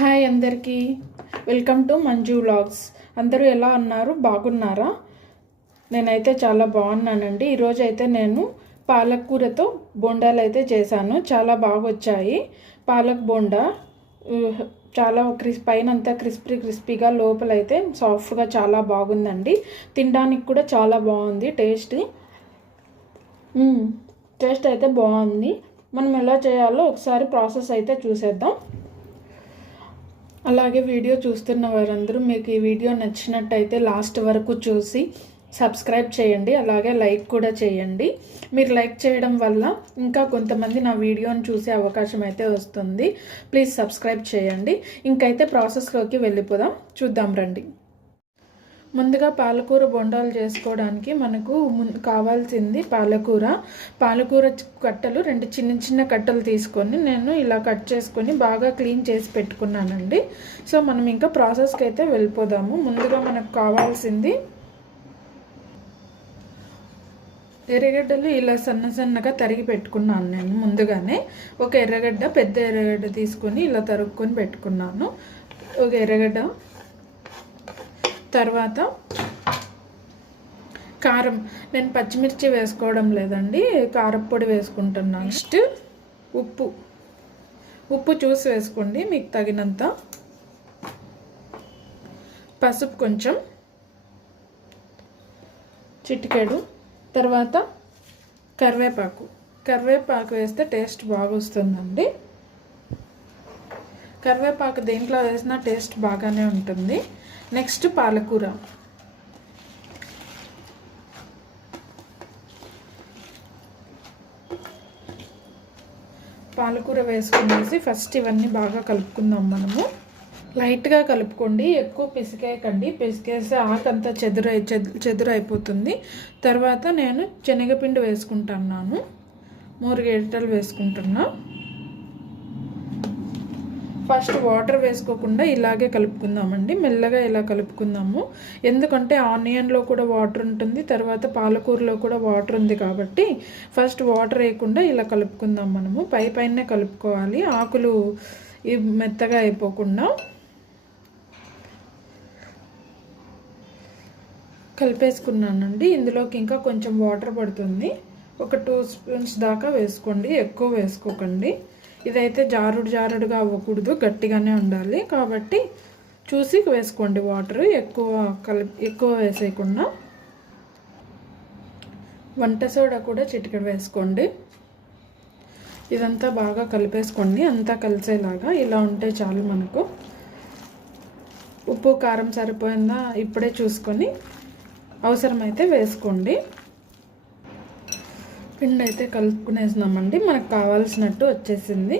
Hi అందరికీ, welcome to Manju vlogs. అందరూ ఎలా ఉన్నారు? బాగున్నారా? నేనైతే చాలా బాగున్నానండి. ఈరోజు అయితే నేను పాలకూరతో బోండాలు అయితే చేశాను. చాలా బాగా వచ్చాయి. పాలక్ బోండా చాలా పైన అంతా క్రిస్పీగా, లోపలైతే సాఫ్ట్గా చాలా బాగుందండి. తినడానికి కూడా చాలా బాగుంది. టేస్ట్ అయితే బాగుంది. మనం ఎలా చేయాలో ఒకసారి ప్రాసెస్ అయితే చూసేద్దాం. అలాగే వీడియో చూస్తున్న వారందరూ మీకు ఈ వీడియో నచ్చినట్టయితే లాస్ట్ వరకు చూసి సబ్స్క్రైబ్ చేయండి. అలాగే లైక్ కూడా చేయండి. మీరు లైక్ చేయడం వల్ల ఇంకా కొంతమంది నా వీడియోని చూసే అవకాశం అయితే వస్తుంది. ప్లీజ్ సబ్స్క్రైబ్ చేయండి. ఇంకైతే ప్రాసెస్లోకి వెళ్ళిపోదాం. చూద్దాం రండి. ముందుగా పాలకూర బొండాలు చేసుకోవడానికి మనకు కావాల్సింది పాలకూర కట్టలు 2 చిన్న కట్టలు తీసుకొని నేను ఇలా కట్ చేసుకొని బాగా క్లీన్ చేసి పెట్టుకున్నానండి. సో మనం ఇంకా ప్రాసెస్కి అయితే వెళ్ళిపోదాము. ముందుగా మనకు కావాల్సింది ఎర్రగడ్డలు ఇలా సన్నగా తరిగి పెట్టుకున్నాను. నేను ముందుగానే ఒక పెద్ద ఎర్రగడ్డ తీసుకొని ఇలా తరుక్కొని పెట్టుకున్నాను. ఒక ఎర్రగడ్డ, తర్వాత కారం, నేను పచ్చిమిర్చి వేసుకోవడం లేదండి, కారప్పొడి వేసుకుంటున్నాను. నెక్స్ట్ ఉప్పు చూసి వేసుకోండి మీకు తగినంత. పసుపు కొంచెం, చిటికెడు. తర్వాత కరివేపాకు వేస్తే టేస్ట్ బాగా వస్తుందండి. కరివేపాకు దేంట్లో వేసినా టేస్ట్ బాగానే ఉంటుంది. నెక్స్ట్ పాలకూర వేసుకునేసి ఫస్ట్ ఇవన్నీ బాగా కలుపుకుందాం. మనము లైట్గా కలుపుకోండి, ఎక్కువ పిసికేయకండి. పిసికేస్తే ఆకంతా చెదురు అయిపోతుంది. తర్వాత నేను శనగపిండి వేసుకుంటున్నాను. 3 గరిటెలు వేసుకుంటున్నా. ఫస్ట్ వాటర్ వేసుకోకుండా ఇలాగే కలుపుకుందామండి. మెల్లగా ఇలా కలుపుకుందాము. ఎందుకంటే ఆనియన్లో కూడా వాటర్ ఉంటుంది, తర్వాత పాలకూరలో కూడా వాటర్ ఉంది కాబట్టి ఫస్ట్ వాటర్ వేయకుండా ఇలా కలుపుకుందాం. మనము పైనే కలుపుకోవాలి, ఆకులు మెత్తగా అయిపోకుండా. కలిపేసుకున్నానండి. ఇందులోకి ఇంకా కొంచెం వాటర్ పడుతుంది. ఒక 2 స్పూన్స్ దాకా వేసుకోండి, ఎక్కువ వేసుకోకండి. ఇదైతే జారుడుగా అవ్వకూడదు, గట్టిగానే ఉండాలి కాబట్టి చూసి వేసుకోండి. వాటర్ ఎక్కువ వేసేయకుండా. వంట సోడా కూడా చిటికెడు వేసుకోండి. ఇదంతా బాగా కలిపేసుకోండి, అంతా కలిసేలాగా. ఇలా ఉంటే చాలు మనకు. ఉప్పు కారం సరిపోయిందా ఇప్పుడే చూసుకొని అవసరమైతే వేసుకోండి. పిండి అయితే కలుపుకునేసినామండి. మనకు కావాల్సినట్టు వచ్చేసింది.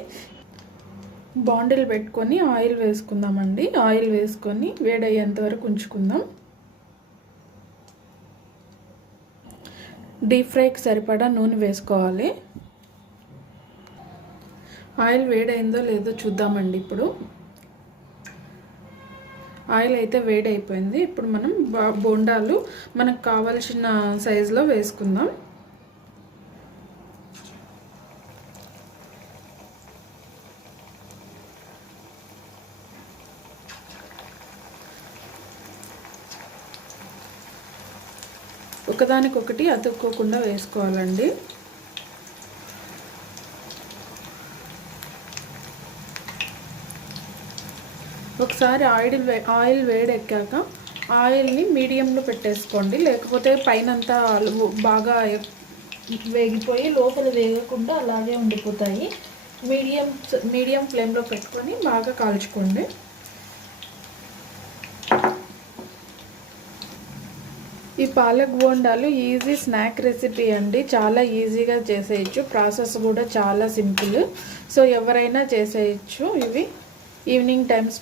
బాండిల్ పెట్టుకొని ఆయిల్ వేసుకుందామండి. ఆయిల్ వేసుకొని వేడయ్యేంత వరకు ఉంచుకుందాం. డీప్ ఫ్రైకి సరిపడా నూనె వేసుకోవాలి. ఆయిల్ వేడైందో లేదో చూద్దామండి. ఇప్పుడు ఆయిల్ అయితే వేడైపోయింది. ఇప్పుడు మనం బోండాలు మనకు కావాల్సిన సైజులో వేసుకుందాం. ఒకదానికొకటి అతుక్కోకుండా వేసుకోవాలండి. ఒకసారి ఆయిల్ వేడెక్కాక ఆయిల్ని మీడియంలో పెట్టేసుకోండి. లేకపోతే పైనంతా బాగా వేగిపోయి లోపల వేగకుండా అలాగే ఉండిపోతాయి. మీడియం ఫ్లేమ్లో పెట్టుకొని బాగా కాల్చుకోండి. ఈ పాలక్ బోండాలు ఈజీ స్నాక్ రెసిపీ అండి. చాలా ఈజీగా చేసేయచ్చు. ప్రాసెస్ కూడా చాలా సింపుల్. సో ఎవరైనా చేసేయచ్చు. ఇవి ఈవినింగ్ టైమ్స్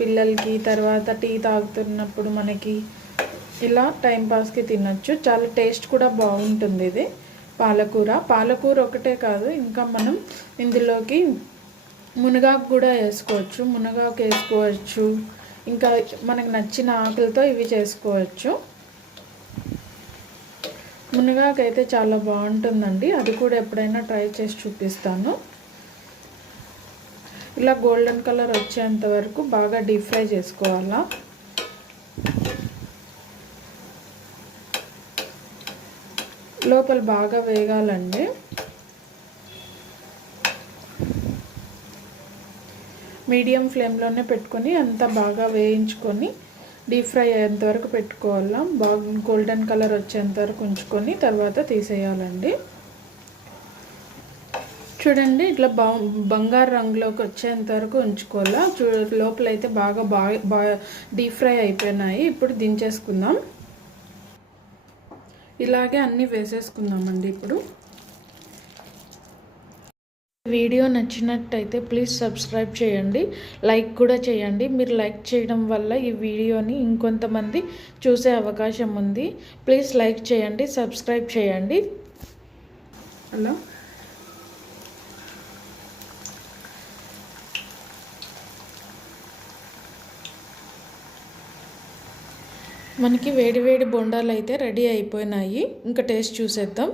పిల్లలకి తర్వాత టీ తాగుతున్నప్పుడు మనకి ఇలా టైంపాస్కి తినచ్చు. చాలా టేస్ట్ కూడా బాగుంటుంది. ఇది పాలకూర ఒకటే కాదు, ఇంకా మనం ఇందులోకి మునగాకు కూడా వేసుకోవచ్చు. ఇంకా మనకు నచ్చిన ఆకులతో ఇవి చేసుకోవచ్చు. మునగాకు అయితే చాలా బాగుంటుందండి. అది కూడా ఎప్పుడైనా ట్రై చేసి చూపిస్తాను. ఇలా గోల్డెన్ కలర్ వచ్చేంత వరకు బాగా డీప్ ఫ్రై చేసుకోవాలా. లోపల బాగా వేగాలండి. మీడియం ఫ్లేమ్లోనే పెట్టుకొని అంతా బాగా వేయించుకొని డీప్ ఫ్రై అయ్యేంత వరకు పెట్టుకోవాలా. బాగా గోల్డెన్ కలర్ వచ్చేంత వరకు ఉంచుకొని తర్వాత తీసేయాలండి. చూడండి ఇట్లా బంగారు రంగులోకి వచ్చేంత వరకు ఉంచుకోవాలా. లోపలైతే బాగా డీప్ ఫ్రై అయిపోయినాయి. ఇప్పుడు దించేసుకుందాం. ఇలాగే అన్నీ వేసేసుకుందామండి. ఇప్పుడు వీడియో నచ్చినట్టయితే ప్లీజ్ సబ్స్క్రైబ్ చేయండి, లైక్ కూడా చేయండి. మీరు లైక్ చేయడం వల్ల ఈ వీడియోని ఇంకొంతమంది చూసే అవకాశం ఉంది. ప్లీజ్ లైక్ చేయండి, సబ్స్క్రైబ్ చేయండి. అలా మనకి వేడి వేడి బొండాలు అయితే రెడీ అయిపోయినాయి. ఇంకా టేస్ట్ చూసేద్దాం.